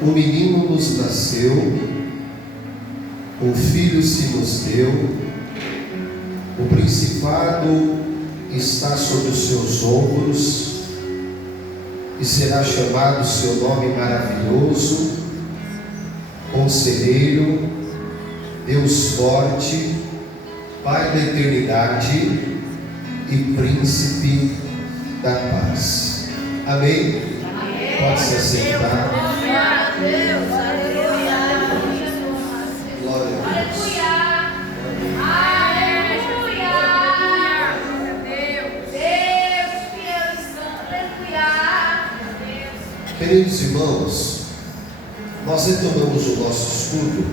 Um menino nos nasceu, um filho se nos deu, o principado está sobre os seus ombros, e será chamado seu nome maravilhoso, Conselheiro, Deus forte, Pai da eternidade e Príncipe da paz. Amém? Pode se assentar. Glória a Deus, aleluia. Glória a Deus. Aleluia. Deus, Deus Santo, aleluia. Queridos irmãos, nós retomamos o nosso estudo,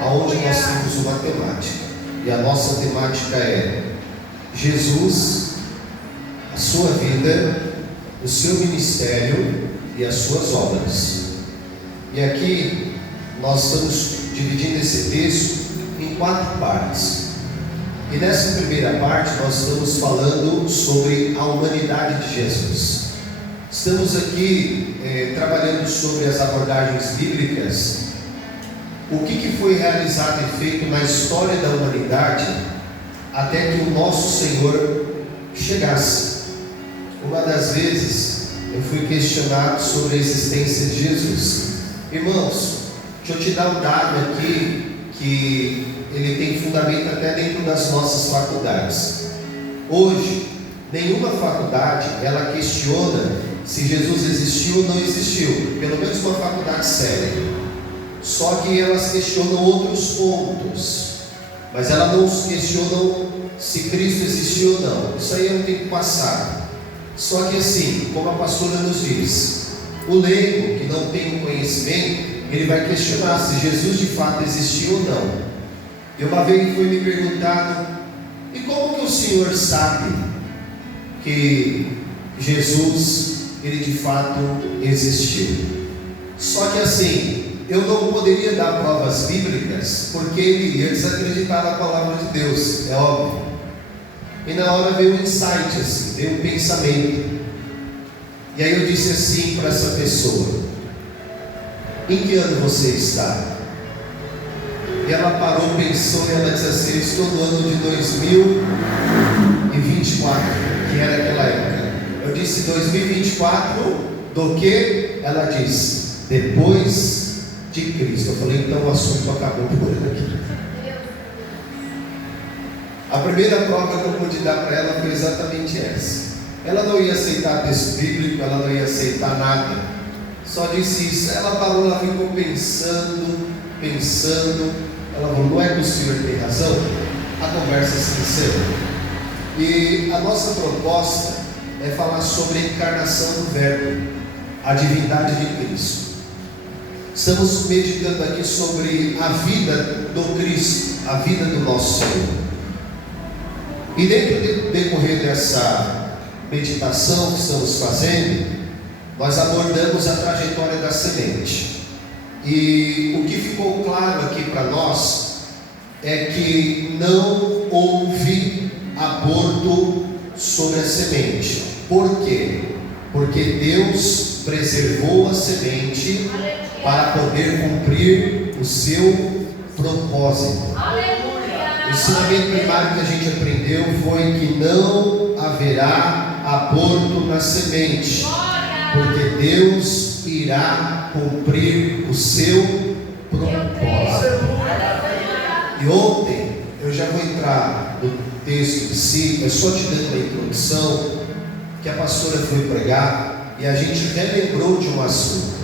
aonde nós temos uma temática, e a nossa temática é Jesus, a sua vida, o seu ministério e as suas obras. E aqui nós estamos dividindo esse texto em 4 partes. E nessa primeira parte nós estamos falando sobre a humanidade de Jesus. Estamos aqui trabalhando sobre as abordagens bíblicas, o que foi realizado e feito na história da humanidade até que o nosso Senhor chegasse. Uma das vezes eu fui questionado sobre a existência de Jesus. Irmãos, deixa eu te dar um dado aqui que ele tem fundamento até dentro das nossas faculdades. Hoje, nenhuma faculdade ela questiona se Jesus existiu ou não existiu, pelo menos uma faculdade séria. Só que elas questionam outros pontos, mas elas não questionam se Cristo existiu ou não. Isso aí é um tempo passado. Só que assim, como a pastora nos diz, o leigo que não tem o conhecimento, ele vai questionar se Jesus de fato existiu ou não. E uma vez foi me perguntado: e como que o senhor sabe que Jesus, ele de fato existiu? Só que assim, eu não poderia dar provas bíblicas, porque ele iria desacreditar na palavra de Deus, é óbvio. E na hora veio um insight, assim, veio um pensamento. E aí eu disse assim para essa pessoa: em que ano você está? E ela parou, pensou e ela disse assim: eu estou no ano de 2024, que era aquela época. Eu disse: 2024 do que? Ela disse: depois de Cristo. Eu falei: então o assunto acabou por aqui. A primeira prova que eu pude dar para ela foi exatamente essa. Ela não ia aceitar texto bíblico, ela não ia aceitar nada. Só disse isso. Ela parou, ela ficou pensando. Ela falou: não é que o senhor tem razão? A conversa se encerrou. E a nossa proposta é falar sobre a encarnação do Verbo, a divindade de Cristo. Estamos meditando aqui sobre a vida do Cristo, a vida do nosso Senhor. E dentro do decorrer dessa meditação que estamos fazendo, nós abordamos a trajetória da semente. E o que ficou claro aqui para nós é que não houve aborto sobre a semente. Por quê? Porque Deus preservou a semente para poder cumprir o seu propósito. O ensinamento primário que a gente aprendeu foi que não haverá aborto na semente, porque Deus irá cumprir o seu propósito. E ontem, eu já vou entrar no texto em si, eu só te dando uma introdução, que a pastora foi pregar, e a gente relembrou de um assunto.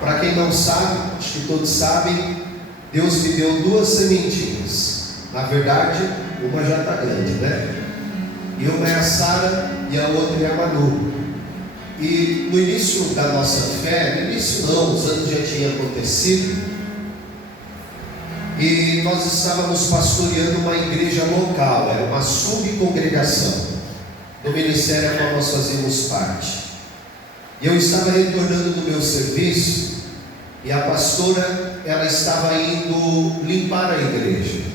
Para quem não sabe, acho que todos sabem, Deus me deu 2 sementinhas. Na verdade, uma já está grande, né? E uma é a Sara e a outra é a Manu. E no início da nossa fé, no início não, os anos já tinham acontecido, e nós estávamos pastoreando uma igreja local, era uma subcongregação do ministério a qual nós fazíamos parte. E eu estava retornando do meu serviço, e a pastora, ela estava indo limpar a igreja.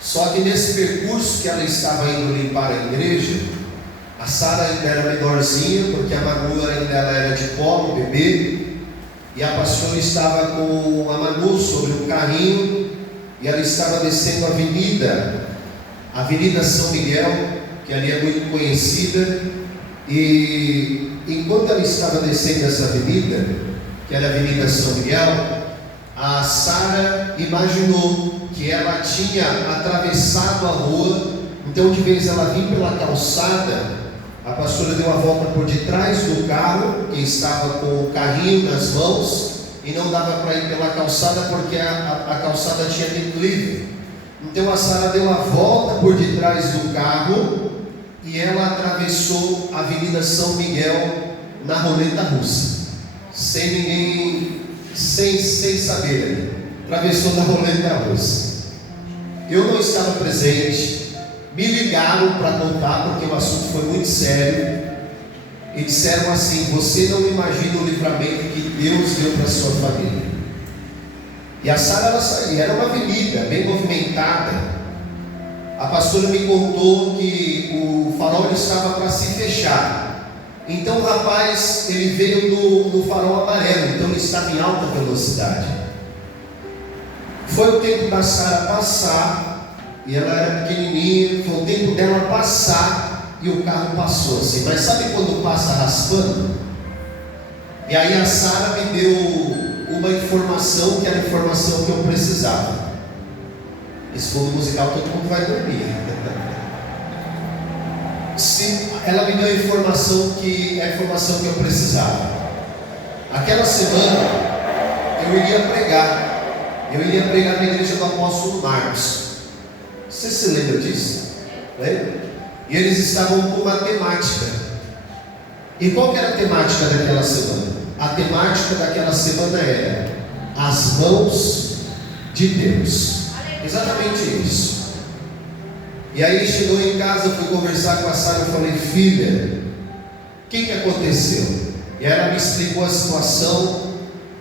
Só que nesse percurso que ela estava indo limpar a igreja, a Sara ainda era menorzinha, porque a Manu ainda ela era de colo, bebê, e a pastora estava com a Manu sobre um carrinho, e ela estava descendo a Avenida São Miguel, que ali é muito conhecida, e enquanto ela estava descendo essa avenida, que era a Avenida São Miguel, a Sara imaginou que ela tinha atravessado a rua. Então, de vez ela vir pela calçada, a pastora deu a volta por detrás do carro, que estava com o carrinho nas mãos, e não dava para ir pela calçada porque a calçada tinha declive. Então a Sara deu a volta por detrás do carro e ela atravessou a Avenida São Miguel na roleta russa, sem ninguém, sem saber, atravessou na roleta russa. Eu não estava presente, me ligaram para contar porque o assunto foi muito sério e disseram assim: você não imagina o livramento que Deus deu para a sua família. E a Sara, ela saía, era uma avenida bem movimentada. A pastora me contou que o farol estava para se fechar. Então o rapaz, ele veio no farol amarelo, então ele estava em alta velocidade. Foi o tempo da Sara passar, e ela era pequenininha, foi o tempo dela passar, e o carro passou assim. Mas sabe quando passa raspando? E aí a Sara me deu uma informação, que era a informação que eu precisava. Esse fundo musical todo mundo vai dormir. Ela me deu a informação que é a informação que eu precisava. Aquela semana eu iria pregar na igreja do apóstolo Marcos. Você se lembra disso? Lembra? E eles estavam com uma temática. E qual que era a temática daquela semana? A temática daquela semana era as mãos de Deus. Exatamente isso. E aí chegou em casa, eu fui conversar com a Sara, eu falei: filha, o que aconteceu? E ela me explicou a situação,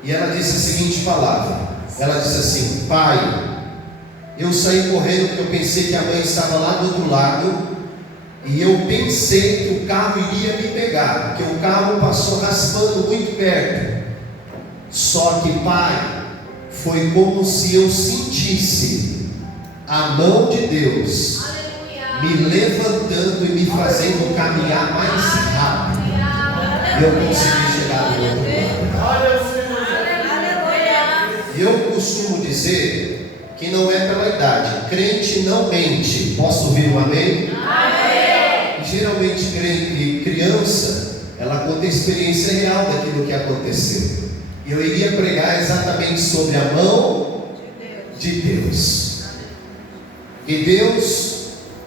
e ela disse a seguinte palavra. Ela disse assim: pai, eu saí correndo porque eu pensei que a mãe estava lá do outro lado, e eu pensei que o carro iria me pegar, porque o carro passou raspando muito perto. Só que, pai, foi como se eu sentisse a mão de Deus me levantando e me fazendo caminhar mais rápido, e eu consegui chegar do outro lado. E eu costumo dizer que não é pela idade. Crente não mente. Posso ouvir um amém? Amém. Geralmente criança, ela conta a experiência real daquilo que aconteceu. Eu iria pregar exatamente sobre a mão de Deus. E Deus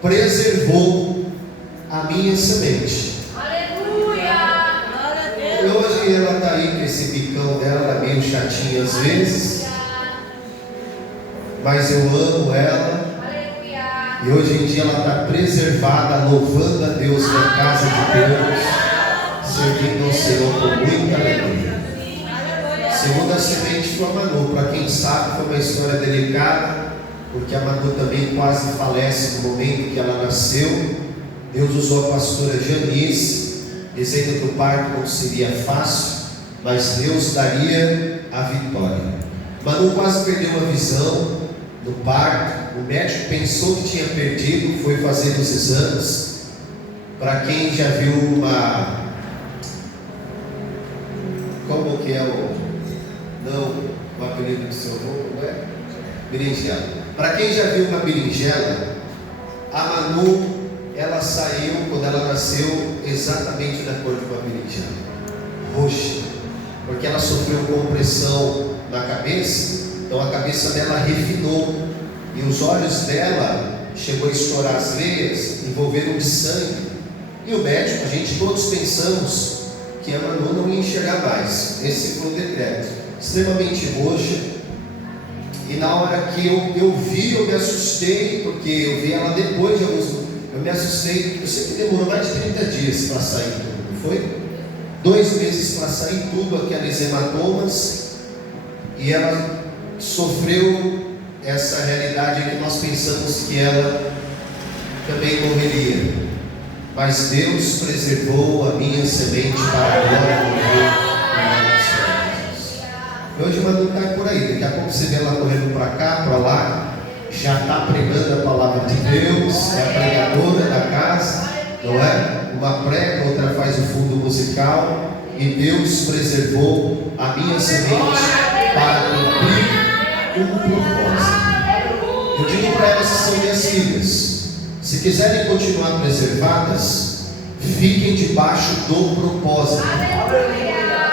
preservou a minha semente. Aleluia! E hoje ela está aí com esse bicão dela, ela é meio chatinha às vezes, mas eu amo ela. Aleluia! E hoje em dia ela está preservada, louvando a Deus na casa de Deus, servindo ao Senhor com muita alegria. Segunda semente foi a Manu. Para quem sabe, foi uma história delicada, porque a Manu também quase falece no momento que ela nasceu. Deus usou a pastora Janice, dizendo que o parto não seria fácil, mas Deus daria a vitória. Manu quase perdeu a visão no parto. O médico pensou que tinha perdido, foi fazer os exames. Para quem já viu uma... Como que é o... Não, o apelido do seu avô, não é? Berinjela. Para quem já viu uma berinjela, a Manu, ela saiu, quando ela nasceu, exatamente da cor de uma berinjela, roxa, porque ela sofreu compressão na cabeça, então a cabeça dela refinou, e os olhos dela chegou a estourar as veias, envolveram de sangue, e o médico, a gente todos pensamos que a Manu não ia enxergar mais. Esse foi o decreto, extremamente roxa. E na hora que eu vi, eu me assustei, porque eu vi ela depois de alguns... Eu me assustei. Eu sei que demorou mais de 30 dias para sair tudo, não foi? 2 meses para sair tudo, aqueles hematomas. E ela sofreu essa realidade que nós pensamos que ela também morreria. Mas Deus preservou a minha semente para a glória do Deus. Hoje o Manu está por aí, daqui a pouco você vê ela correndo para cá, para lá, já está pregando a palavra de Deus, é a pregadora da casa, não é? Uma prega, outra faz o fundo musical, e Deus preservou a minha semente para cumprir um propósito. Eu digo para elas que são minhas filhas, se quiserem continuar preservadas, fiquem debaixo do propósito.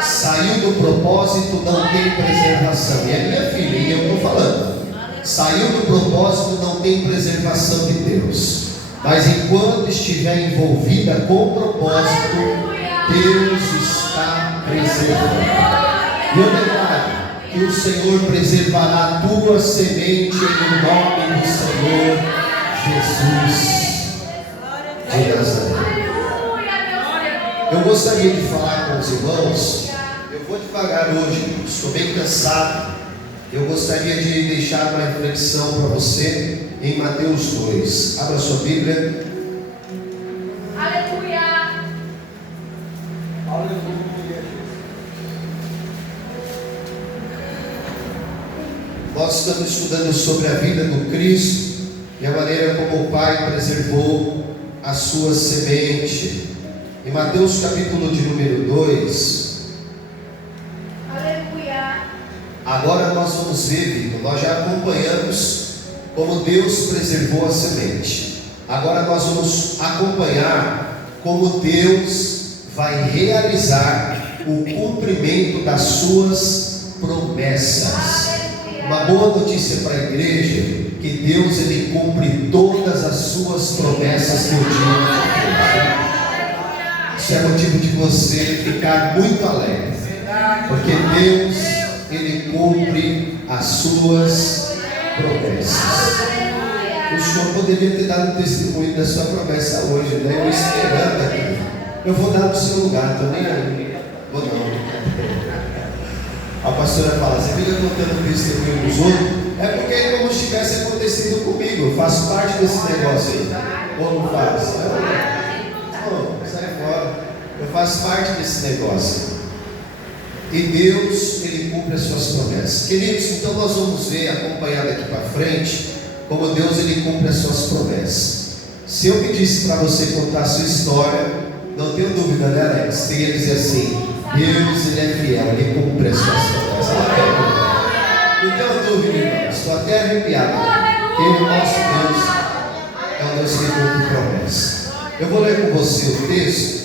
Saiu do propósito, não tem preservação. E é minha filha, e eu estou falando. Saiu do propósito, não tem preservação de Deus. Mas enquanto estiver envolvida com o propósito, Deus está preservando. E eu declaro que o Senhor preservará a tua semente em nome do Senhor Jesus de Nazaré. Eu gostaria de falar com os irmãos. Eu vou devagar hoje, estou bem cansado. Eu gostaria de deixar uma reflexão para você em Mateus 2. Abra sua Bíblia. Aleluia. Aleluia. Nós estamos estudando sobre a vida do Cristo e a maneira como o Pai preservou a sua semente. Em Mateus capítulo de número 2. Aleluia. Agora nós vamos ver, Vitor, nós já acompanhamos como Deus preservou a semente. Agora nós vamos acompanhar como Deus vai realizar o cumprimento das suas promessas. Uma boa notícia para a igreja, que Deus ele cumpre todas as suas promessas que o dia. Isso é motivo de você ficar muito alegre, porque Deus ele cumpre as suas promessas. O Senhor poderia ter dado um testemunho da sua promessa hoje, né? Eu esperando aqui. Eu vou dar no seu lugar, estou nem aí. Vou não. A pastora fala, você fica contando testemunho dos outros, é porque é como se tivesse acontecido comigo. Eu faço parte desse negócio aí. Ou não faço? Não, sai fora. Eu faço parte desse negócio. E Deus, ele cumpre as suas promessas. Queridos, então nós vamos ver, acompanhar daqui para frente, como Deus ele cumpre as suas promessas. Se eu pedisse para você contar a sua história, não tenho dúvida, né, Alex? Você ia dizer assim, Deus ele é fiel, ele cumpre as suas promessas. Não tenho dúvida, irmão. Estou até arrepiado, porque o nosso Deus é um Deus que cumpre promessas. Eu vou ler com você o texto,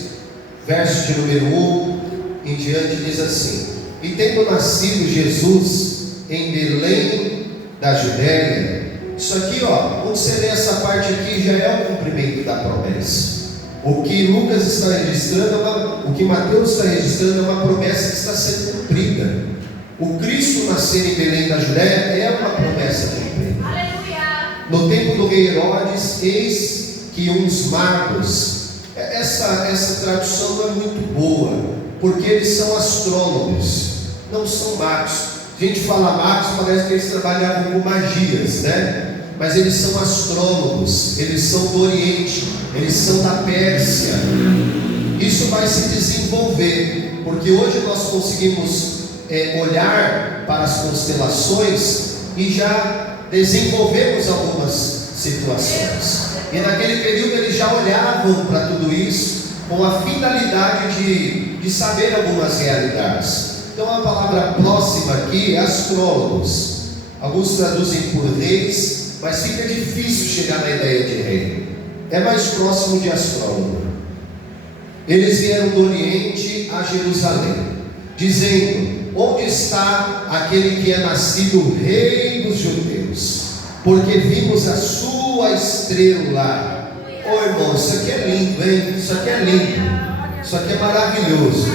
verso de número 1 em diante, diz assim: E tendo nascido Jesus em Belém da Judéia. Isso aqui, ó, quando você lê essa parte aqui, já é o cumprimento da promessa. O que Lucas está registrando, o que Mateus está registrando é uma promessa que está sendo cumprida. O Cristo nascer em Belém da Judéia é uma promessa cumprida. No tempo do rei Herodes, eis que uns magos, essa tradução não é muito boa, porque eles são astrólogos, não são magos. A gente fala magos, parece que eles trabalhavam com magias, né? Mas eles são astrólogos, eles são do Oriente, eles são da Pérsia. Isso vai se desenvolver, porque hoje nós conseguimos olhar para as constelações e já desenvolvemos algumas situações. E naquele período eles já olhavam para tudo isso com a finalidade de saber algumas realidades. Então a palavra próxima aqui é astrólogos. Alguns traduzem por reis, mas fica difícil chegar na ideia de rei. É mais próximo de astrólogo. Eles vieram do Oriente a Jerusalém, dizendo: onde está aquele que é nascido rei dos judeus? Porque vimos a sua estrela. Ô irmão, isso aqui é lindo, hein? Isso aqui é lindo. Isso aqui é maravilhoso.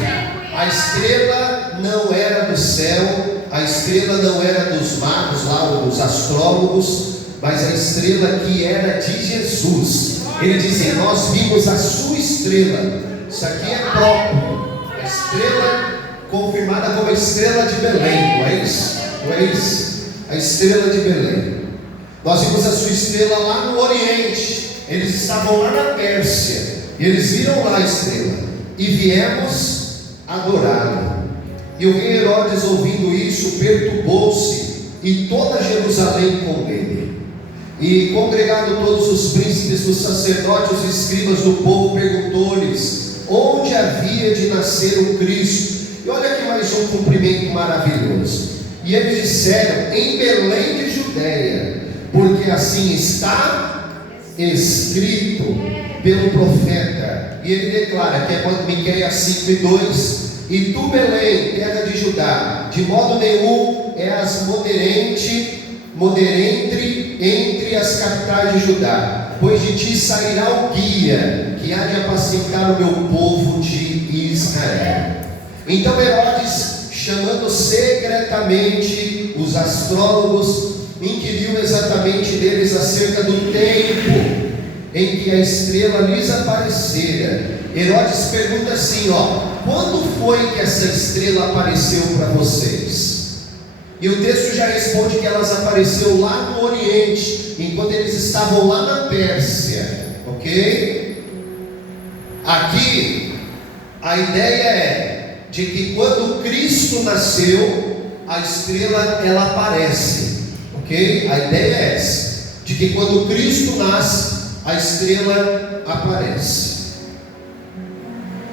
A estrela não era do céu, a estrela não era dos magos lá, ou dos astrólogos, mas a estrela que era de Jesus. Ele dizia: nós vimos a sua estrela. Isso aqui é próprio. A estrela confirmada como a estrela de Belém, não é isso? Não é isso? A estrela de Belém. Nós vimos a sua estrela lá no Oriente. Eles estavam lá na Pérsia, e eles viram lá a estrela, e viemos adorá-la. E o rei Herodes, ouvindo isso, perturbou-se, e toda Jerusalém com ele. E congregado todos os príncipes, os sacerdotes, os escribas do povo, perguntou-lhes onde havia de nascer o Cristo. E olha aqui mais um cumprimento maravilhoso. E eles disseram: em Belém de Judeia, porque assim está escrito pelo profeta. E ele declara, que é Miqueias 5:2: e tu, Belém, terra de Judá, de modo nenhum és moderente entre as capitais de Judá, pois de ti sairá o guia que há de apacentar o meu povo de Israel. Então Herodes, chamando secretamente os astrólogos, inquiriu exatamente deles acerca do tempo em que a estrela lhes aparecera. Herodes pergunta assim: quando foi que essa estrela apareceu para vocês? E o texto já responde que elas apareceu lá no Oriente, enquanto eles estavam lá na Pérsia, ok? Aqui a ideia é de que quando Cristo nasceu, a estrela ela aparece, ok? A ideia é essa, de que quando Cristo nasce, a estrela aparece.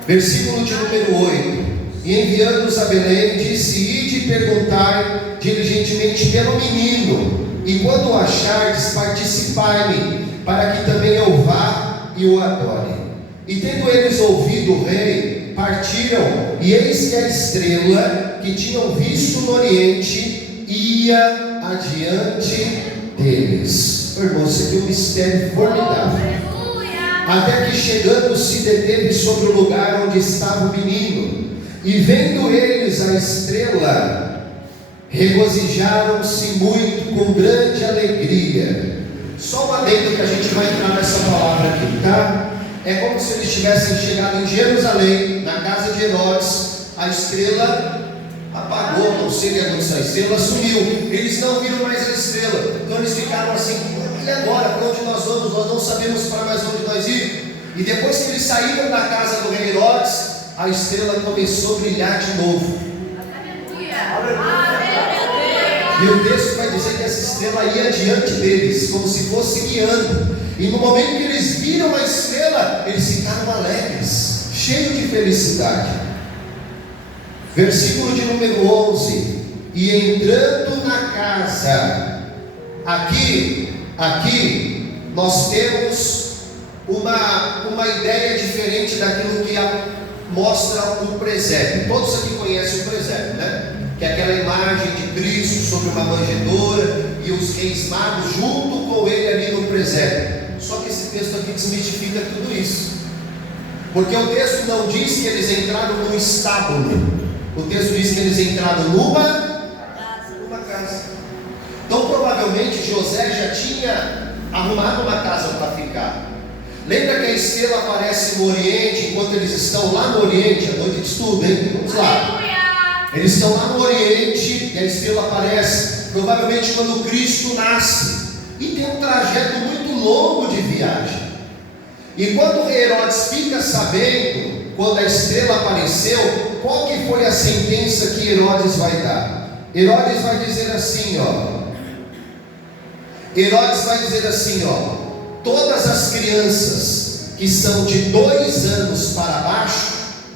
Versículo de número 8: e enviando-os a Belém, disse: ide perguntai diligentemente pelo menino, e quando o achardes, participai-me, para que também eu vá e o adore. E tendo eles ouvido o rei, partiram, e eis que a estrela que tinham visto no Oriente ia adiante deles. Irmãos, isso aqui é um mistério formidável. Até que chegando se deteve sobre o lugar onde estava o menino, e vendo eles a estrela, regozijaram-se muito com grande alegria. Só um adendo que a gente vai entrar nessa palavra aqui, tá? É como se eles tivessem chegado em Jerusalém, na casa de Herodes, a estrela apagou, não sei o que aconteceu, a estrela sumiu, eles não viram mais a estrela, então eles ficaram assim: e agora, para onde nós vamos? Nós não sabemos para mais onde nós ir. E depois que eles saíram da casa do rei Herodes, a estrela começou a brilhar de novo. E o texto vai dizer que essa estrela ia diante deles, como se fosse guiando. E no momento que eles viram a estrela, eles ficaram alegres, cheios de felicidade. Versículo de número 11: e entrando na casa, aqui nós temos uma ideia diferente daquilo que mostra o presépio. Todos aqui conhecem o presépio, né? Que é aquela imagem de Cristo sobre uma manjedoura e os reis magos junto com ele ali no presépio. Só que esse texto aqui desmistifica tudo isso, porque o texto não diz que eles entraram num estábulo, o texto diz que eles entraram numa casa. Então provavelmente José já tinha arrumado uma casa para ficar. Lembra que a estrela aparece no Oriente, enquanto eles estão lá no Oriente, a noite de estudo, hein? Vamos lá. Eles estão lá no Oriente e a estrela aparece, provavelmente quando Cristo nasce. E tem um trajeto muito longo de viagem. E quando o rei Herodes fica sabendo, quando a estrela apareceu, qual que foi a sentença que Herodes vai dar? Herodes vai dizer assim, todas as crianças que são de 2 anos para baixo,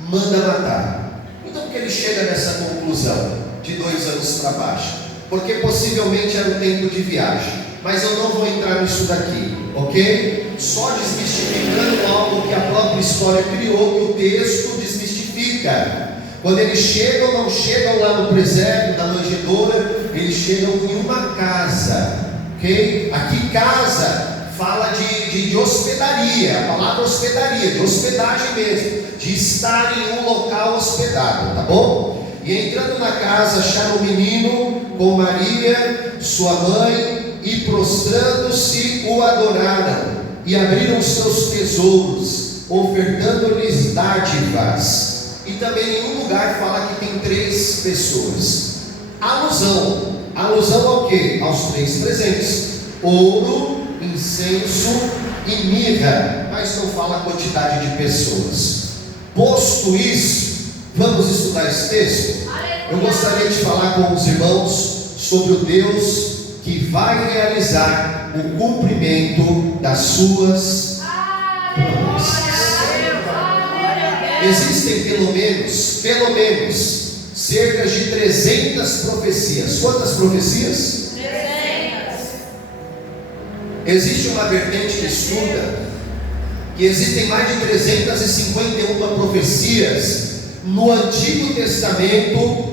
manda matar. Então por que ele chega nessa conclusão, de 2 anos para baixo? Porque possivelmente era o tempo de viagem, mas eu não vou entrar nisso daqui, ok? Só desmistificando algo que a própria história criou, que o texto desmistifica. Quando eles chegam, não chegam lá no presépio da manjedoura, eles chegam em uma casa, ok? Aqui casa fala de hospedaria, a palavra hospedaria, de hospedagem mesmo, de estar em um local hospedado, tá bom? E entrando na casa, acharam o menino com Maria, sua mãe, e prostrando-se o adoraram, e abriram seus tesouros, ofertando-lhes dádivas. E também em um lugar fala que tem 3 pessoas. Alusão ao quê? Aos 3 presentes: ouro, incenso e mirra, mas não fala a quantidade de pessoas. Posto isso, vamos estudar esse texto? Eu gostaria de falar com os irmãos sobre o Deus que vai realizar o cumprimento das suas promessas. Existem pelo menos, cerca de 300 profecias. Quantas profecias? 300. Existe uma vertente que estuda que existem mais de 351 profecias no Antigo Testamento,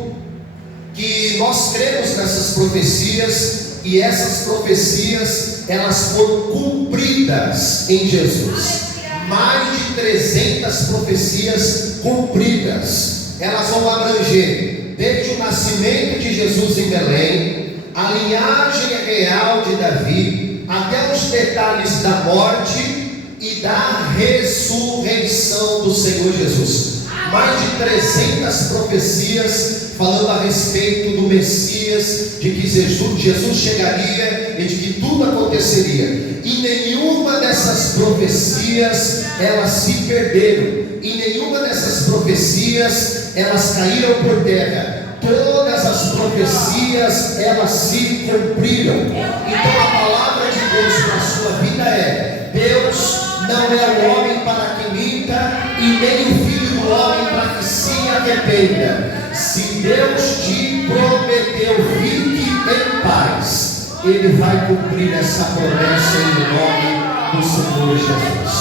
que nós cremos nessas profecias, e essas profecias elas foram cumpridas em Jesus. Mais de 300 profecias cumpridas. Elas vão abranger desde o nascimento de Jesus em Belém, a linhagem real de Davi, até os detalhes da morte e da ressurreição do Senhor Jesus. Mais de 300 profecias falando a respeito do Messias, de que Jesus chegaria e de que tudo aconteceria. E nenhuma dessas profecias elas se perderam, e nenhuma dessas profecias elas caíram por terra. Todas as profecias elas se cumpriram. Então a palavra de Deus para a sua vida é: Deus não é o homem para que minta, e nem o filho do homem para que se arrependa. Se Deus te prometeu, fique em paz, Ele vai cumprir essa promessa em nome do Senhor Jesus.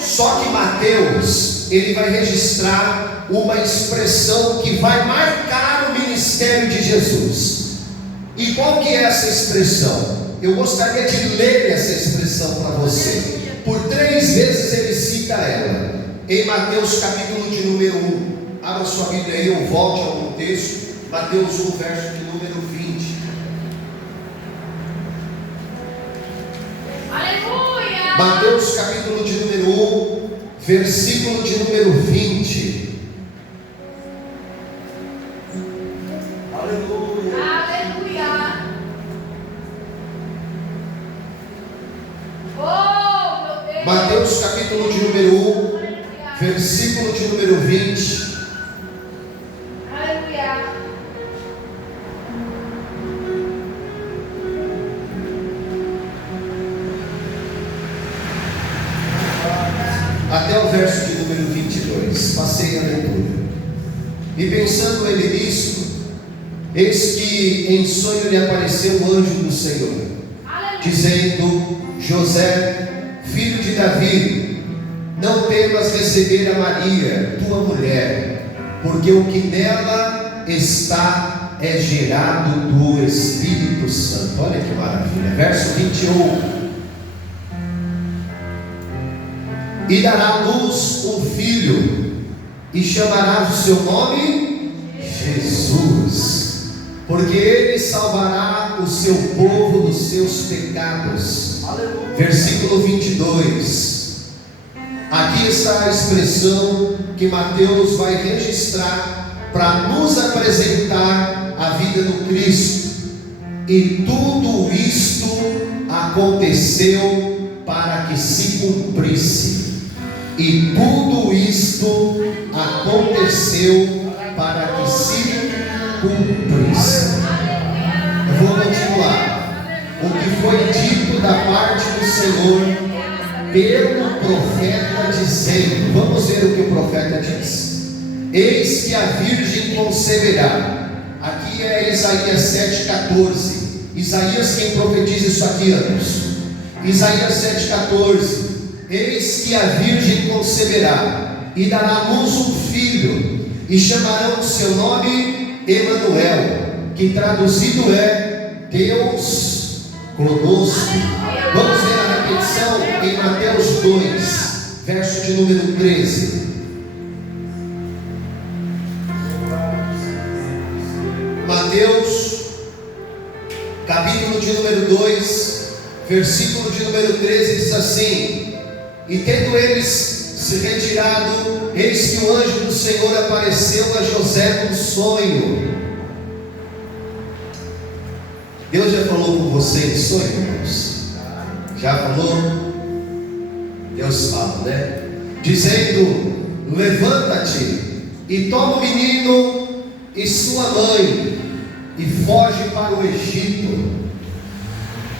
Só que Mateus, ele vai registrar uma expressão que vai marcar o ministério de Jesus. E qual que é essa expressão? Eu gostaria de ler essa expressão para você. Por 3 vezes ele cita ela. Em Mateus capítulo de número 1. Abra sua Bíblia aí, ou volte a algum texto. Mateus 1, verso de número 20. Aleluia! Mateus capítulo de número 1, versículo de número 20. Aleluia! Oh, meu Deus! Mateus capítulo de número 1, versículo de número 20. Aleluia! Até o verso de número 22. Passei a leitura. E pensando ele nisso, eis que em sonho lhe apareceu o anjo do Senhor, dizendo: José, filho de Davi, não temas receber a Maria, tua mulher, porque o que nela está é gerado do Espírito Santo. Olha que maravilha. Verso 21. E dará à luz um filho, e chamarás o seu nome Jesus, porque ele salvará o seu povo dos seus pecados. Aleluia. Versículo 22. Aqui está a expressão que Mateus vai registrar para nos apresentar a vida do Cristo. E tudo isto aconteceu para que se cumprisse. E tudo isto aconteceu para que se cumprisse. Eu vou continuar. O que foi dito da parte do Senhor pelo profeta, dizendo: vamos ver o que o profeta diz. Eis que a virgem conceberá. Aqui é Isaías 7,14. Isaías quem profetiza isso aqui, anos. Isaías 7,14. Eis que a virgem conceberá e dará à luz um filho, e chamarão o seu nome Emanuel, que traduzido é Deus conosco. Vamos ver a repetição em Mateus 2, verso de número 13. Mateus capítulo de número 2, versículo de número 13 diz assim: e tendo eles se retirado, eis que o anjo do Senhor apareceu a José num sonho. Deus já falou com você em sonho, irmãos? Já falou? Deus fala, né? Dizendo: levanta-te, e toma o menino e sua mãe e foge para o Egito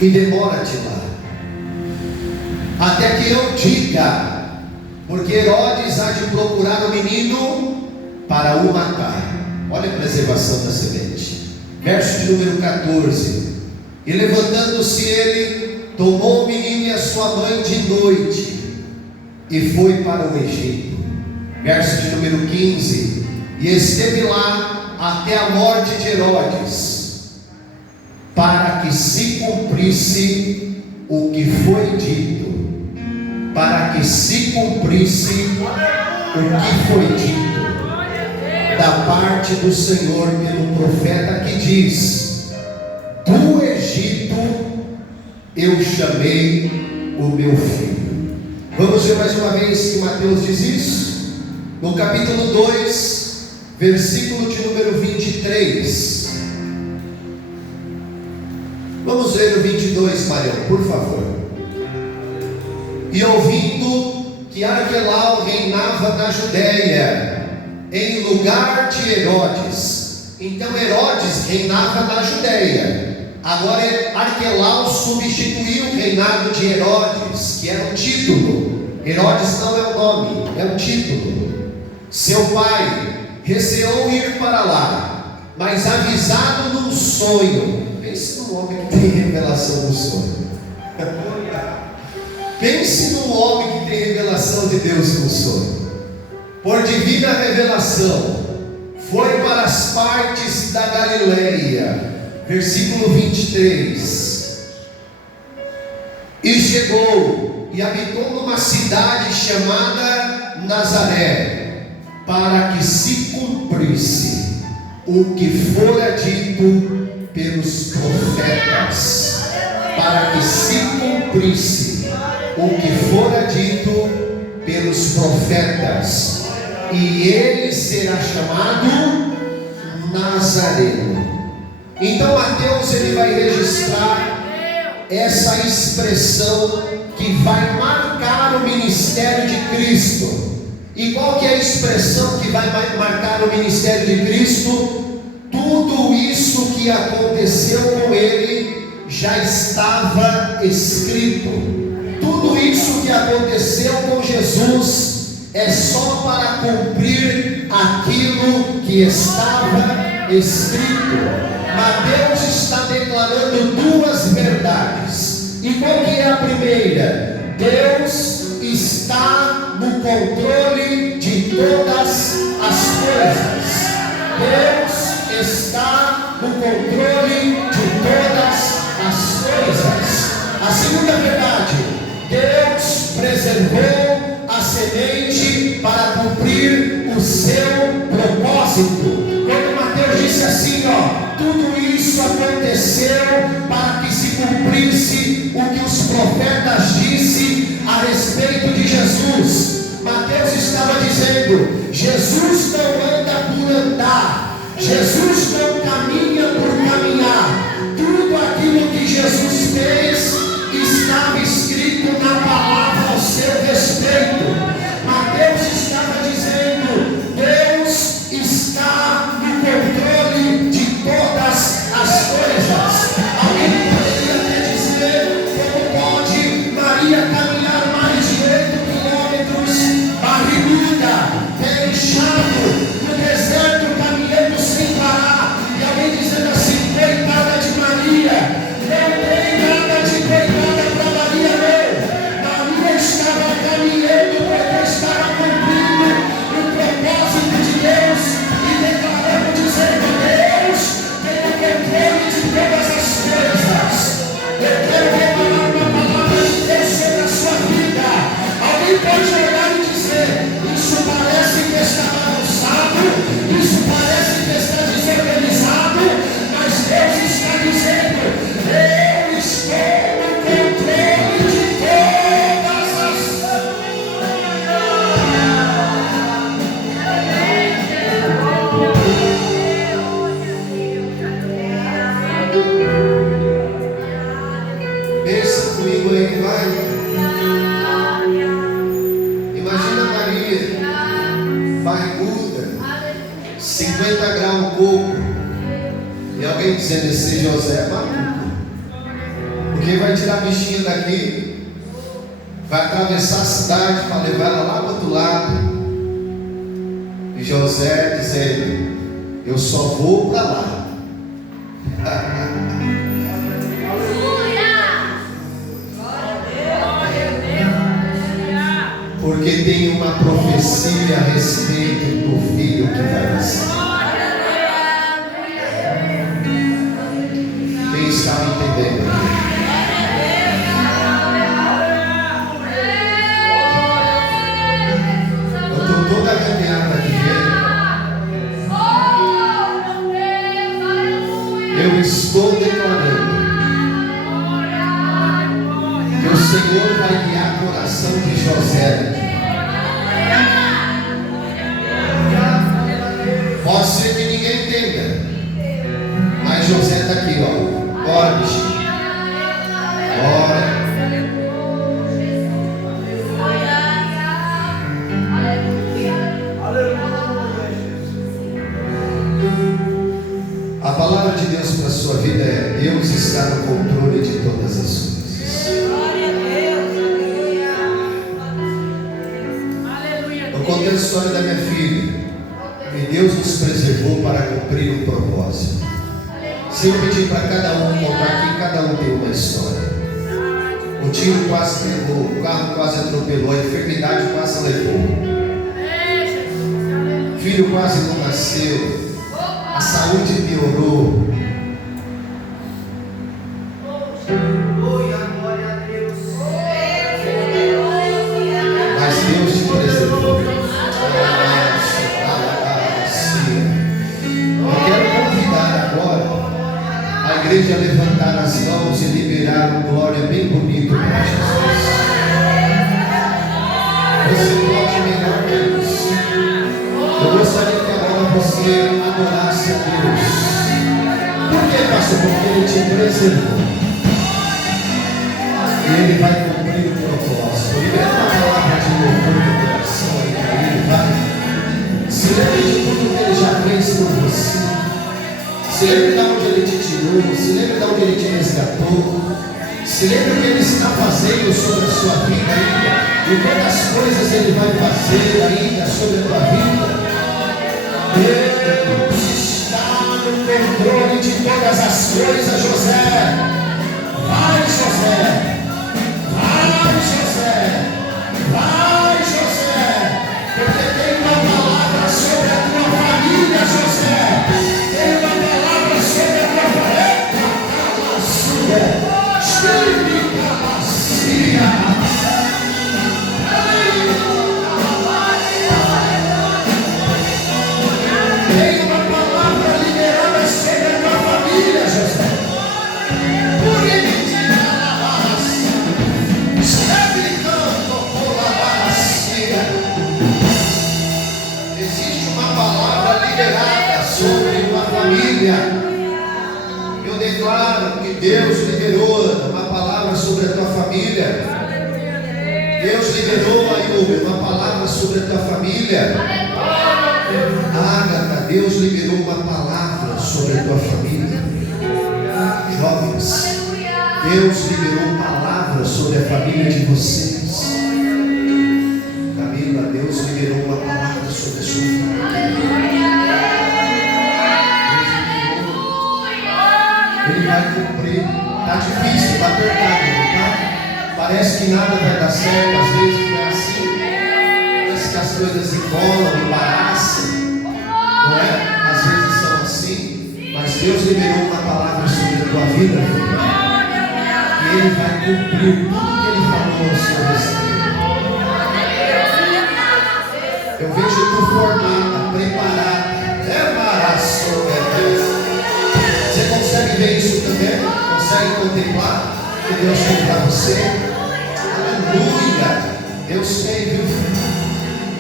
e demora-te lá, até que eu diga, porque Herodes há de procurar o menino para o matar. Olha a preservação da semente. Verso de número 14: e levantando-se ele, tomou o menino e a sua mãe de noite e foi para o Egito. Verso de número 15: e esteve lá até a morte de Herodes, para que se cumprisse o que foi dito, para que se cumprisse o que foi dito da parte do Senhor pelo profeta, que diz: do Egito eu chamei o meu filho. Vamos ver mais uma vez que Mateus diz isso? No capítulo 2, versículo de número 23. Vamos ver o 22, Marião, por favor. E ouvindo que Arquelau reinava na Judéia, em lugar de Herodes. Então Herodes reinava na Judéia. Agora Arquelau substituiu o reinado de Herodes, que era um título. Herodes não é o nome, é um título. Seu pai receou ir para lá, mas avisado num sonho. Pense num homem que tem revelação do sonho. Pense num homem que tem revelação de Deus no sonho. Por divina revelação, foi para as partes da Galileia. Versículo 23. E chegou e habitou numa cidade chamada Nazaré, para que se cumprisse o que fora dito pelos profetas. Para que se cumprisse o que fora dito pelos profetas. E ele será chamado Nazareno. Então Mateus ele vai registrar essa expressão que vai marcar o ministério de Cristo. E qual que é a expressão que vai marcar o ministério de Cristo? Tudo isso que aconteceu com ele já estava escrito. Tudo isso que aconteceu com Jesus é só para cumprir aquilo que estava escrito. Mateus está declarando duas verdades. E qual que é a primeira? Deus está no controle de todas as coisas. Deus está no controle de todas as coisas. A segunda verdade: Deus preservou a semente para cumprir o seu propósito. Quando Mateus disse assim, tudo isso aconteceu para que se cumprisse o que os profetas disse a respeito de Jesus. Mateus estava dizendo: Jesus não anda por andar, Jesus não caminha por caminhar. Tudo aquilo que Jesus fez estava escrito na palavra ao seu respeito. Mateus estava dizendo: Deus está no controle de todas as coisas. Alguém poderia até dizer: como pode Maria caminhar mais de 8 quilômetros, barriguda, pé inchado, no deserto, caminhando sem parar? E alguém diz alguém dizendo: esse José é maluco. Porque vai tirar a bichinha daqui, vai atravessar a cidade para levar ela lá para o outro lado. E José dizendo: eu só vou para lá. Porque tem uma profecia a respeito do filho que vai nascer. Quem está me entendendo? Eu estou toda arrepiada aqui. Eu estou declarando que o Senhor vai guiar o coração de José. Pode ser que ninguém entenda, mas José está aqui, ó. Bora, bichinho. Bora. A palavra de Deus para a sua vida é: Deus está no controle de todas as coisas. Eu contei a história da minha filha. E Deus nos preservou para cumprir um propósito. Se eu pedir para cada um contar que cada um tem uma história. O tiro quase levou, o carro quase atropelou, a enfermidade quase levou. O filho quase não nasceu. A saúde piorou. Mas Deus te preservou. A igreja levantar as mãos e liberar um glória bem bonito para Jesus. Você pode melhor que isso. Eu gostaria que agora você adorasse a Deus. Por que, pastor? Porque Ele te preservou. E Ele vai cumprir o propósito. Libera uma palavra de louvor no coração aí. Ele vai. Se lembre de tudo que Ele já fez por você. Se lembre de onde Ele te tirou, se lembre de onde Ele te resgatou, se lembre o que Ele está fazendo sobre a sua vida ainda, e quantas coisas Ele vai fazer ainda sobre a tua vida. Deus está no controle de todas as coisas, José. Vai, José. Vai, José. Vai, José. Porque tem uma palavra sobre a tua família, José. Tem uma palavra sobre a tua família. Tem uma palavra liberada sobre a tua família, José. Por ele tira a barraça. Escreve canto por a barracia. Existe uma palavra liberada sobre uma família. Eu declaro que Deus liberou uma palavra sobre a tua família. Deus liberou, Ayub, uma palavra sobre a tua família. Ágata, Deus liberou uma palavra sobre a tua família. Jovens, Deus liberou palavras sobre a família de vocês. Camila, Deus liberou uma palavra sobre a sua família. Ele vai cumprir. Está difícil, está apertado, tá? Parece que nada vai dar certo, às vezes não é assim. Parece que as coisas embolam, embaraçam, não é? Às vezes são assim, mas Deus liberou uma palavra sobre a tua vida, filho. E Ele vai cumprir tudo que Ele falou sobre essa vida. Eu vejo tu formada, preparada. É embaraço, Você consegue ver isso também? Consegue contemplar o que Deus tem para você? Aleluia! Deus tem, viu?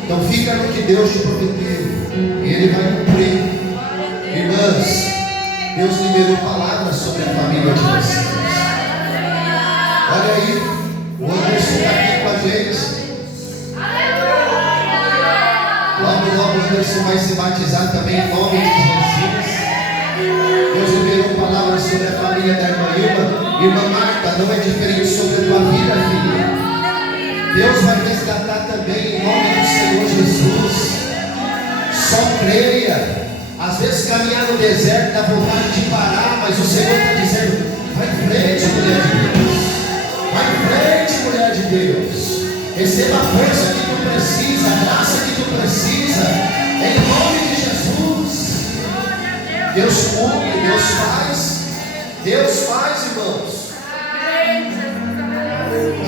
Então fica no que Deus te prometeu e Ele vai cumprir. Irmãs, Deus liberou palavras sobre a família de vocês. Olha aí, o Anderson está aqui com a gente. Logo, logo o Anderson vai se batizar também em nome de Jesus. Deus liberou caminhar no deserto, dá vontade de parar, mas o Senhor está dizendo: vai em frente, mulher de Deus. Vai em frente, mulher de Deus. Receba a força que tu precisa, a graça que tu precisa, em nome de Jesus. Deus cumpre, Deus faz. Deus faz, irmãos.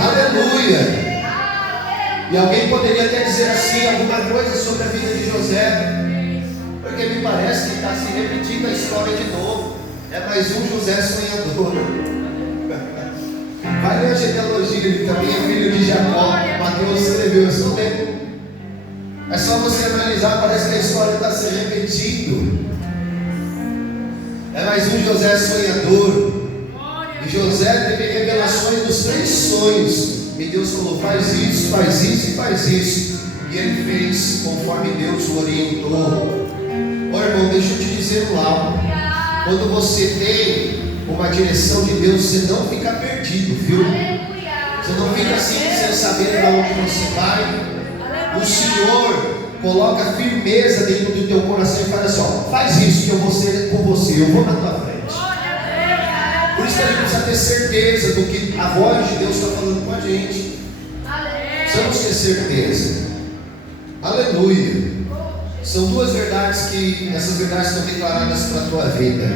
Aleluia. E alguém poderia até dizer assim alguma coisa sobre a vida de José, porque me parece que está se repetindo a história de novo. É mais um José sonhador. Vai ler a genealogia, ele também é filho de Jacó. Mateus escreveu isso também. É só você analisar, parece que a história está se repetindo. É mais um José sonhador. E José teve revelações dos 3 sonhos. E Deus falou: faz isso, faz isso e faz isso. E ele fez conforme Deus o orientou. Ó irmão, deixa eu te dizer algo. Quando você tem uma direção de Deus, você não fica perdido, viu? Você não fica assim sem saber para onde você vai. O Senhor coloca firmeza dentro do teu coração e fala assim: ó, faz isso que eu vou ser com você, eu vou na tua frente. Por isso que a gente precisa ter certeza do que a voz de Deus está falando com a gente. Precisamos ter certeza. Aleluia. São 2 verdades que essas verdades estão declaradas para a tua vida.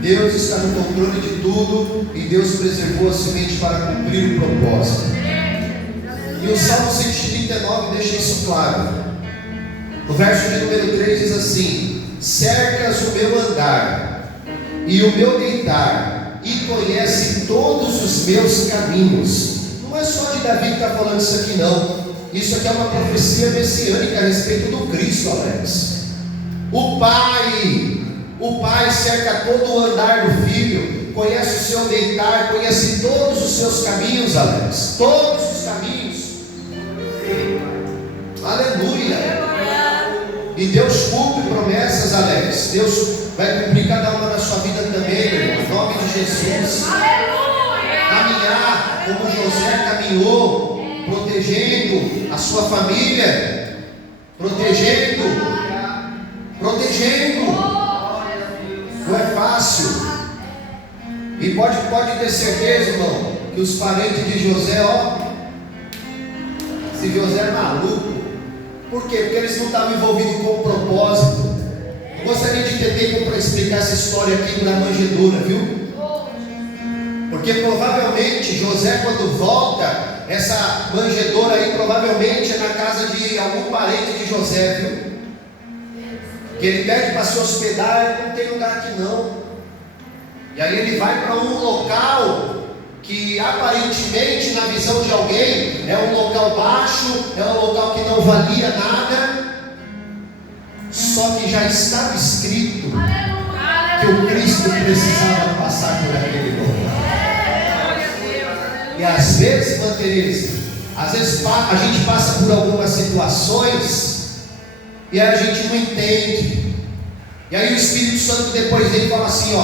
Deus está no controle de tudo e Deus preservou a semente para cumprir o propósito. E o Salmo 139 deixa isso claro. No verso de número 3 diz assim: cercas o meu andar e o meu deitar, e conhece todos os meus caminhos. Não é só de Davi que está falando isso aqui, não. Isso aqui é uma profecia messiânica a respeito do Cristo, Alex. O Pai cerca todo o andar do Filho, conhece o seu deitar, conhece todos os seus caminhos, Alex. Todos os caminhos. Aleluia. E Deus cumpre promessas, Alex. Deus vai cumprir cada uma na sua vida também, meu irmão, em nome de Jesus. Caminhar como José caminhou, protegendo a sua família, protegendo. Não é fácil. E pode ter certeza, irmão, que os parentes de José, se José é maluco. Por quê? Porque eles não estavam envolvidos com o propósito. Eu gostaria de ter tempo para explicar essa história aqui na manjedoura, viu? Porque provavelmente José, quando volta, essa manjedoura aí provavelmente é na casa de algum parente de José, viu? Que ele pede para se hospedar, não tem lugar aqui não. E aí ele vai para um local que aparentemente, na visão de alguém, é um local baixo, é um local que não valia nada. Só que já estava escrito que o Cristo precisava passar por aquele local. E às vezes, irmã Teresa, às vezes a gente passa por algumas situações e a gente não entende. E aí o Espírito Santo depois vem e fala assim: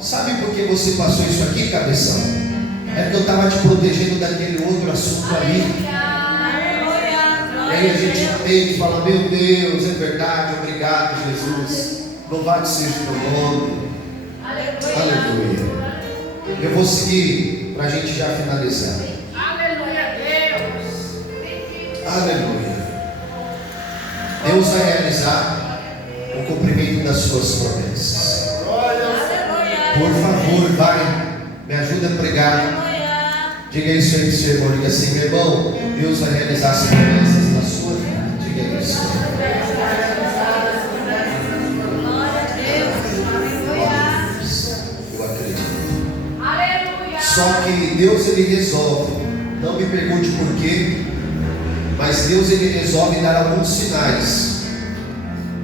sabe por que você passou isso aqui, cabeção? É porque eu estava te protegendo daquele outro assunto ali. E aí a gente entende e fala: meu Deus, é verdade, obrigado Jesus, louvado seja o teu nome. Aleluia. Eu vou seguir para a gente já finalizar. Aleluia, Deus. Aleluia. Deus vai realizar o cumprimento das suas promessas. Por favor, vai, me ajuda a pregar. Diga isso aí para o seu irmão. Diga assim: meu irmão, Deus vai realizar as promessas na sua vida. Diga isso. Eu acredito. Só que Deus, ele resolve. Não me pergunte por quê, mas Deus, ele resolve dar alguns sinais.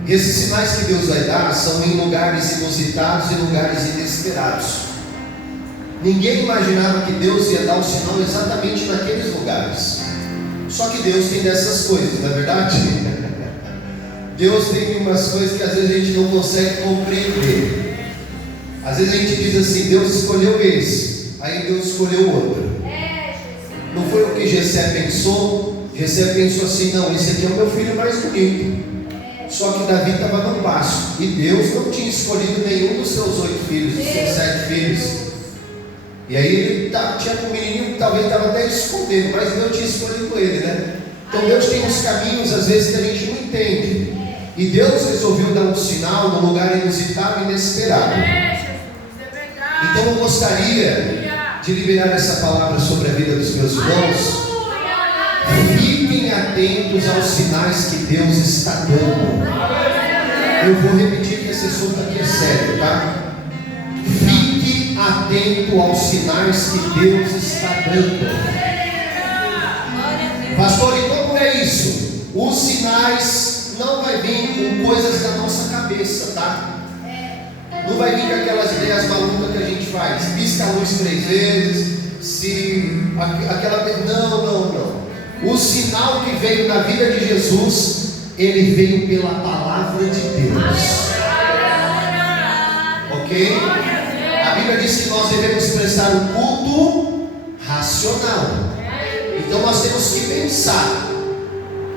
E esses sinais que Deus vai dar são em lugares inusitados e lugares inesperados. Ninguém imaginava que Deus ia dar um sinal exatamente naqueles lugares. Só que Deus tem dessas coisas, não é verdade? Deus tem umas coisas que às vezes a gente não consegue compreender. Às vezes a gente diz assim: Deus escolheu esse, aí Deus escolheu outro. Não foi o que Jessé pensou. Jessé pensou assim: não, esse aqui é o meu filho mais bonito. Só que Davi estava no pasto, e Deus não tinha escolhido nenhum dos seus 8 filhos, dos seus 7 filhos. E aí ele tinha um menininho que talvez estava até escondendo, mas Deus tinha escolhido ele, né? Então Deus tem uns caminhos às vezes que a gente não entende. E Deus resolveu dar um sinal num lugar inusitado e inesperado. Então eu gostaria de liberar essa palavra sobre a vida dos meus irmãos. Fiquem atentos aos sinais que Deus está dando. Eu vou repetir que esse assunto aqui é sério, tá? Fique atento aos sinais que Deus está dando. Pastor, e como é isso? Os sinais não vai vir com coisas da nossa cabeça, tá? Não vai vir com aquelas ideias malucas que a gente faz. Pisca a luz 3 vezes. Não. O sinal que veio na vida de Jesus, ele veio pela palavra de Deus. Ok? A Bíblia diz que nós devemos prestar um culto racional. Então nós temos que pensar.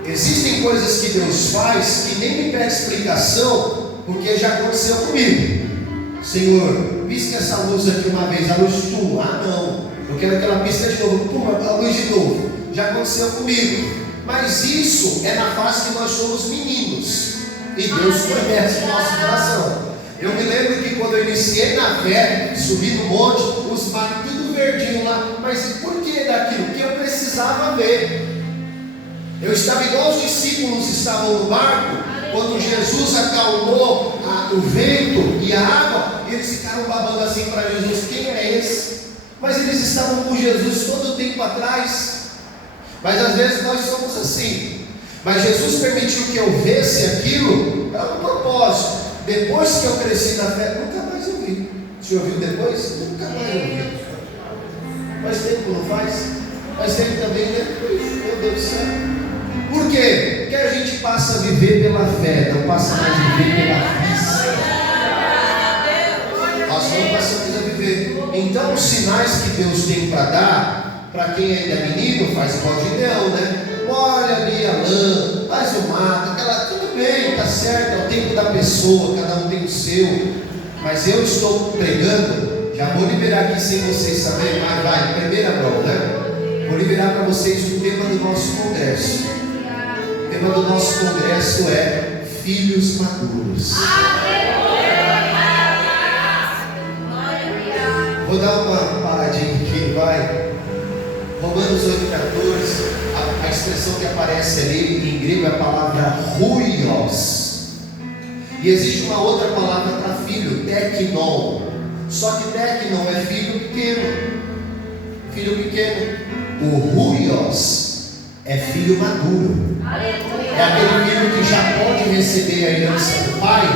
Existem coisas que Deus faz que nem me pede explicação, porque já aconteceu comigo. Senhor, pisca essa luz aqui uma vez, a luz tua. Ah não, eu quero que ela pisque de novo. Puma, a luz de novo. Já aconteceu comigo. Mas isso é na fase que nós somos meninos, e Deus conhece nosso coração. Eu me lembro que quando eu iniciei na fé, subi no monte, os matos tudo verdinho lá. Mas por que daquilo? Porque eu precisava ver. Eu estava igual os discípulos estavam no barco, quando Jesus acalmou o vento e a água, eles ficaram babando assim para Jesus: quem é esse? Mas eles estavam com Jesus todo o tempo atrás. Mas às vezes nós somos assim. Mas Jesus permitiu que eu visse aquilo para um propósito. Depois que eu cresci na fé, nunca mais eu vi. Você ouviu depois? Nunca mais eu vi. Faz tempo, não faz? Faz tempo também, né? Meu Deus do céu. Por quê? Porque a gente passa a viver pela fé, não passa mais a viver pela vista. Nós não passamos a viver. Então os sinais que Deus tem para dar, para quem ainda é menino, faz igual Gideão, né? Olha ali a lã, faz o mato, tudo bem, está certo, é o tempo da pessoa, cada um tem o seu. Mas eu estou pregando, já vou liberar aqui sem vocês saberem, mas vai, primeira mão, né? Vou liberar para vocês o tema do nosso congresso. O tema do nosso congresso é Filhos Maduros. Vou dar uma paradinha aqui, vai. Romanos 8,14, a expressão que aparece ali em grego é a palavra huios. E existe uma outra palavra para filho, teknon. Só que teknon é filho pequeno. Filho pequeno. O huios é filho maduro. É aquele filho que já pode receber a herança do pai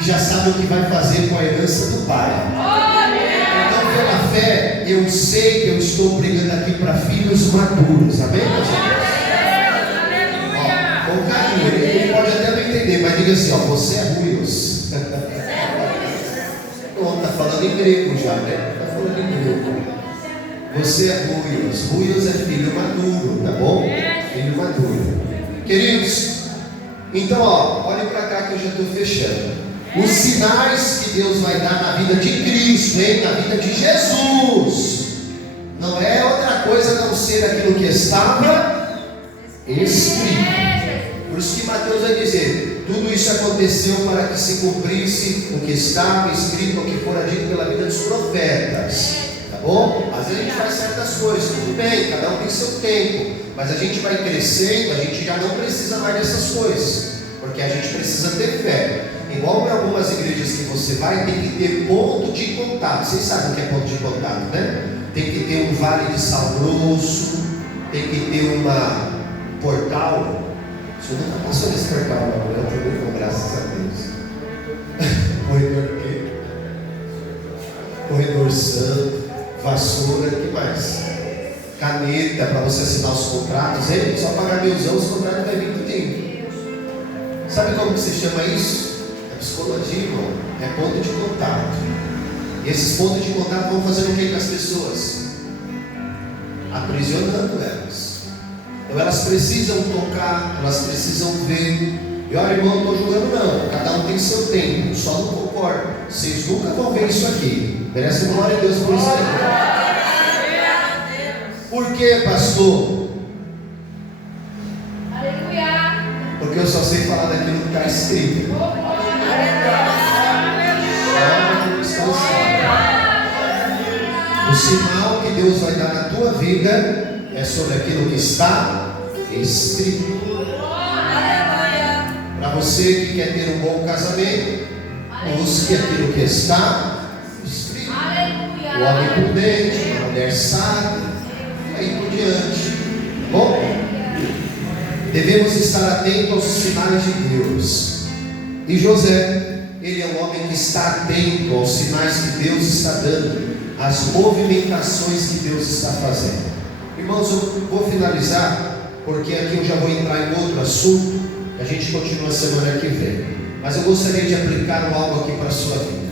e já sabe o que vai fazer com a herança do pai. Pela fé, eu sei que eu estou pregando aqui para filhos maduros, amém, meus irmãos? Com carinho, ele pode até não entender, mas diga assim: ó, você é ruios. Pronto, está falando em grego já, né? Está falando em grego. Você é ruios. Ruios é filho maduro, tá bom? Filho maduro. Queridos, então, ó, olhem para cá que eu já estou fechando. Os sinais que Deus vai dar na vida de Cristo, hein? Na vida de Jesus, não é outra coisa a não ser aquilo que estava escrito. Por isso que Mateus vai dizer: tudo isso aconteceu para que se cumprisse o que estava escrito, o que fora dito pela vida dos profetas. Tá bom? Às vezes a gente faz certas coisas, tudo bem, cada um tem seu tempo, mas a gente vai crescendo, a gente já não precisa mais dessas coisas, porque a gente precisa ter fé. Igual em algumas igrejas que você vai, tem que ter ponto de contato. Vocês sabem o que é ponto de contato, né? Tem que ter um vale de sal grosso, tem que ter uma portal. Você nunca passou nesse portal, não, eu também não, graças a Deus. Corredor quê? Corredor santo, vassoura, o que mais? Caneta para você assinar os contratos. Ei, só pagar 1.000, os contratos vai vir tudinho. Sabe como se chama isso? Psicologia, irmão, é ponto de contato. E esses pontos de contato vão fazer o que com as pessoas? Aprisionando elas. Então elas precisam tocar, elas precisam ver. E olha, irmão, não estou julgando não, cada um tem seu tempo, só não concordo. Vocês nunca vão ver isso aqui. Merece glória a Deus por isso aí. Por quê, pastor? Aleluia. Porque eu só sei falar daquilo que está escrito. O sinal que Deus vai dar na tua vida é sobre aquilo que está escrito. Para você que quer ter um bom casamento, busque aquilo que está escrito. O homem prudente, a mulher sábia, e aí por diante. Bom, devemos estar atentos aos sinais de Deus. E José, ele é um homem que está atento aos sinais que Deus está dando, às movimentações que Deus está fazendo. Irmãos, eu vou finalizar, porque aqui eu já vou entrar em outro assunto. A gente continua semana que vem, mas eu gostaria de aplicar algo aqui para a sua vida.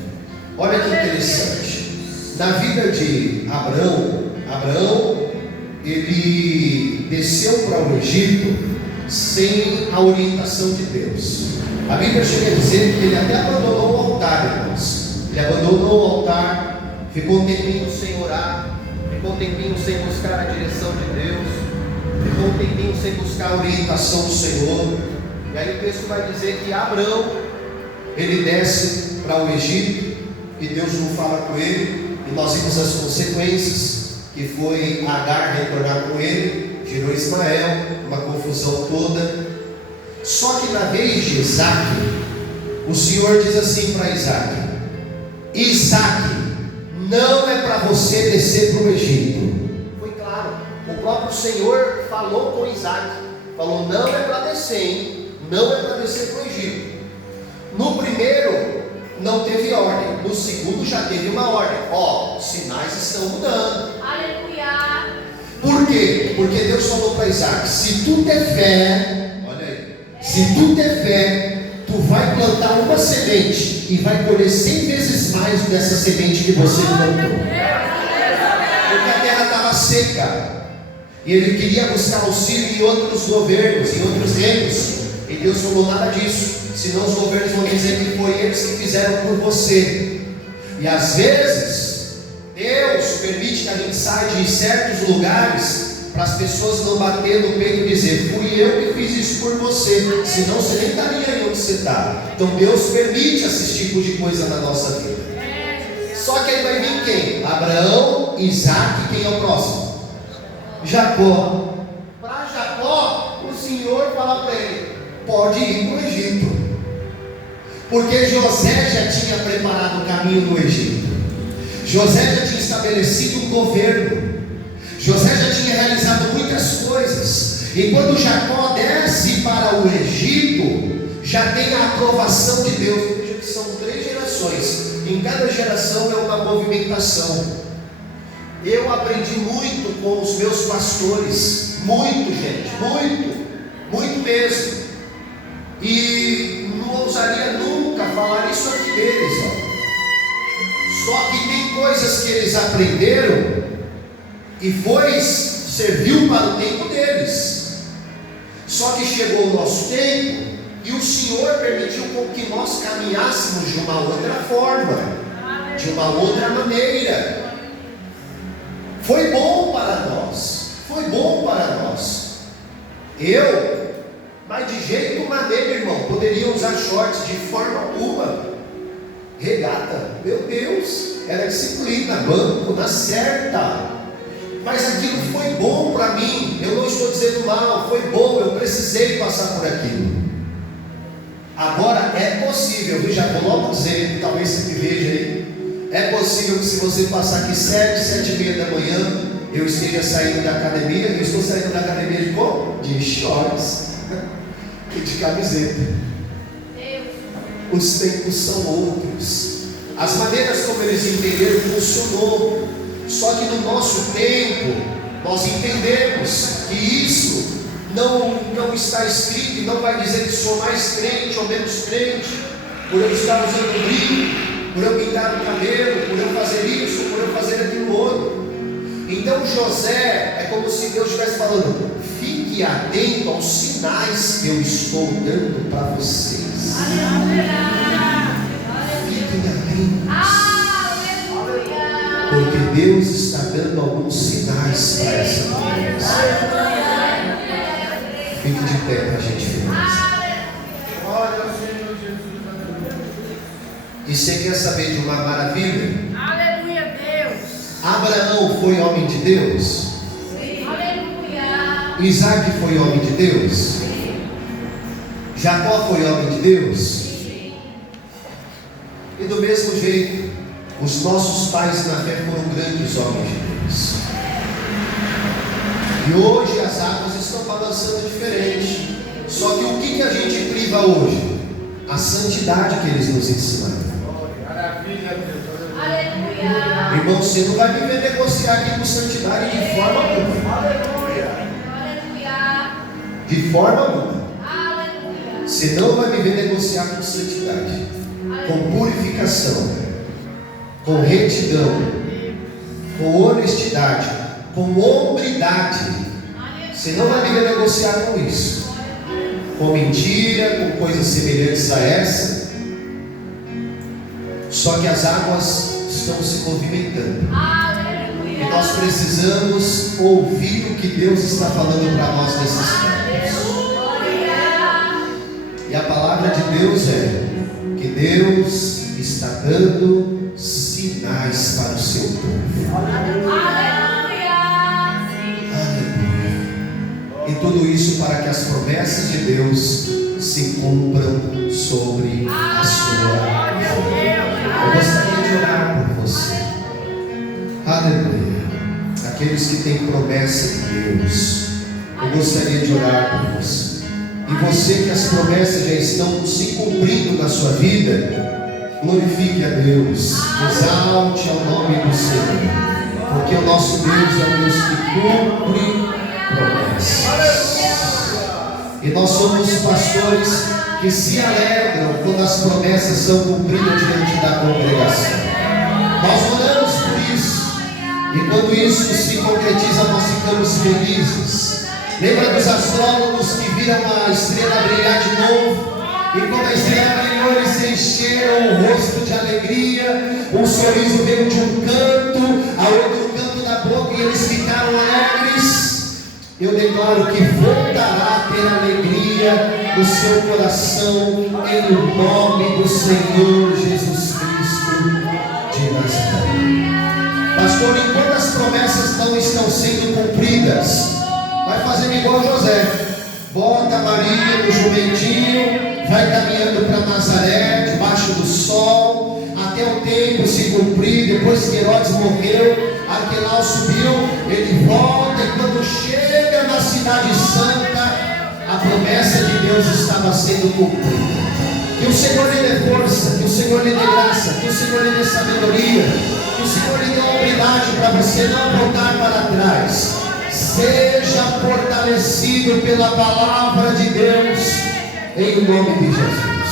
Olha que interessante. Na vida de Abraão, ele desceu para o Egito sem a orientação de Deus. A Bíblia chega a dizer que ele até abandonou o altar, irmãos. Ele abandonou o altar, ficou um tempinho sem orar, ficou um tempinho sem buscar a direção de Deus, ficou um tempinho sem buscar a orientação do Senhor. E aí o texto vai dizer que Abraão, ele desce para o Egito, e Deus não fala com ele, e nós vimos as consequências, que foi Agar retornar com ele, gerou Ismael, uma confusão toda. Só que na vez de Isaac, o Senhor diz assim para Isaac: Isaac, não é para você descer para o Egito. Foi claro, o próprio Senhor falou com Isaac, falou: não é para descer, hein? Não é para descer para o Egito. No primeiro não teve ordem, no segundo já teve uma ordem. Ó, os sinais estão mudando. Aleluia. Por quê? Porque Deus falou para Isaac: se tu ter fé, olha aí, se tu ter fé, tu vai plantar uma semente e vai colher 100 vezes mais dessa semente que você plantou. Porque a terra estava seca e ele queria buscar auxílio em outros governos, em outros reinos. E Deus falou: nada disso, senão os governos vão dizer que foi eles que fizeram por você. E às vezes Deus permite que a gente saia de certos lugares para as pessoas não baterem no peito e dizer: fui eu que fiz isso por você, senão você nem estaria aí onde você está. Então Deus permite esse tipo de coisa na nossa vida. Só que aí vai vir quem? Abraão, Isaac, quem é o próximo? Jacó. Para Jacó, o Senhor fala para ele: pode ir para o Egito, porque José já tinha preparado o caminho no Egito. José já tinha estabelecido um governo, José já tinha realizado muitas coisas. E quando Jacó desce para o Egito, já tem a aprovação de Deus. Veja que são 3 gerações, em cada geração é uma movimentação. Eu aprendi muito com os meus pastores, muito, gente, muito mesmo. E não ousaria nunca falar isso aqui deles, ó. Só que tem coisas que eles aprenderam e serviu para o tempo deles. Só que chegou o nosso tempo e o Senhor permitiu com que nós caminhássemos de uma outra forma, de uma outra maneira. Foi bom para nós, foi bom para nós. Mas de jeito maneiro, irmão, poderia usar shorts de forma alguma. Regata, meu Deus, era disciplina, banco, na certa. Mas aquilo foi bom para mim. Eu não estou dizendo mal, foi bom, eu precisei passar por aquilo. Agora é possível, eu já vou logo dizer, talvez você me veja aí. É possível que se você passar aqui 7h30 da manhã, eu esteja saindo da academia. Eu estou saindo da academia de como? De shorts e de camiseta. Os tempos são outros, as maneiras como eles entenderam funcionou. Só que no nosso tempo nós entendemos que isso não está escrito, e não vai dizer que sou mais crente ou menos crente por eu estar usando brinco, por eu pintar o cabelo, por eu fazer isso, por eu fazer aquilo outro. Então José é como se Deus estivesse falando: fique fique atento aos sinais que eu estou dando para vocês. Fiquem atentos. Porque Deus está dando alguns sinais para essa criança. Fique de pé para a gente finalizar. E você quer saber de uma maravilha? Aleluia, Deus. Abraão foi homem de Deus? Sim. Aleluia. Isaac foi homem de Deus? Sim. Jacó foi homem de Deus? Sim. E do mesmo jeito, os nossos pais na fé foram grandes homens de Deus. E hoje as águas estão balançando diferente. Só que o que a gente priva hoje? A santidade que eles nos ensinaram. Aleluia. Irmão, você não vai me ver negociar aqui com santidade de forma alguma. Aleluia. De forma alguma. Aleluia. Você não vai me ver negociar com santidade, com purificação, com retidão, com honestidade, com hombridade. Você não vai me ver negociar com isso, com mentira, com coisas semelhantes a essa. Só que as águas estão se movimentando. E nós precisamos ouvir o que Deus está falando para nós nesses tempos. E a palavra de Deus é que Deus está dando sinais para o seu povo. Aleluia. Aleluia. E tudo isso para que as promessas de Deus se cumpram sobre a sua vida. Eu gostaria de orar por você. Aleluia. Aqueles que têm promessa de Deus, eu gostaria de orar por você. E você que as promessas já estão se cumprindo na sua vida, glorifique a Deus, exalte ao nome do Senhor, porque o nosso Deus é um Deus que cumpre promessas. E nós somos pastores que se alegram quando as promessas são cumpridas diante da congregação. Nós oramos por isso, e quando isso se concretiza, nós ficamos felizes. Lembra dos astrônomos que viram a estrela brilhar de novo? E quando a estrela brilhou, eles encheram o rosto de alegria. Um sorriso veio de um canto, a outro canto da boca, e eles ficaram alegres. Eu declaro que voltará a ter alegria no seu coração, em nome do Senhor Jesus Cristo de Nazaré. Pastor, enquanto as promessas não estão sendo cumpridas, vai fazendo igual José. Bota Maria no jumentinho, vai caminhando para Nazaré, debaixo do sol, até o tempo se cumprir. Depois que Herodes morreu, Arquelau subiu, ele volta, e quando chega na cidade santa, a promessa de Deus estava sendo cumprida. Que o Senhor lhe dê força, que o Senhor lhe dê graça, que o Senhor lhe dê sabedoria, que o Senhor lhe dê hombridade para você não voltar para trás. Seja fortalecido pela palavra de Deus, em nome de Jesus.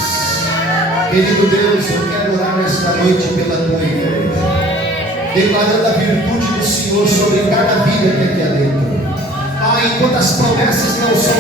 Querido Deus, eu quero orar nesta noite pela tua igreja, declarando a virtude do Senhor sobre cada vida que aqui adentrou. Enquanto as promessas não são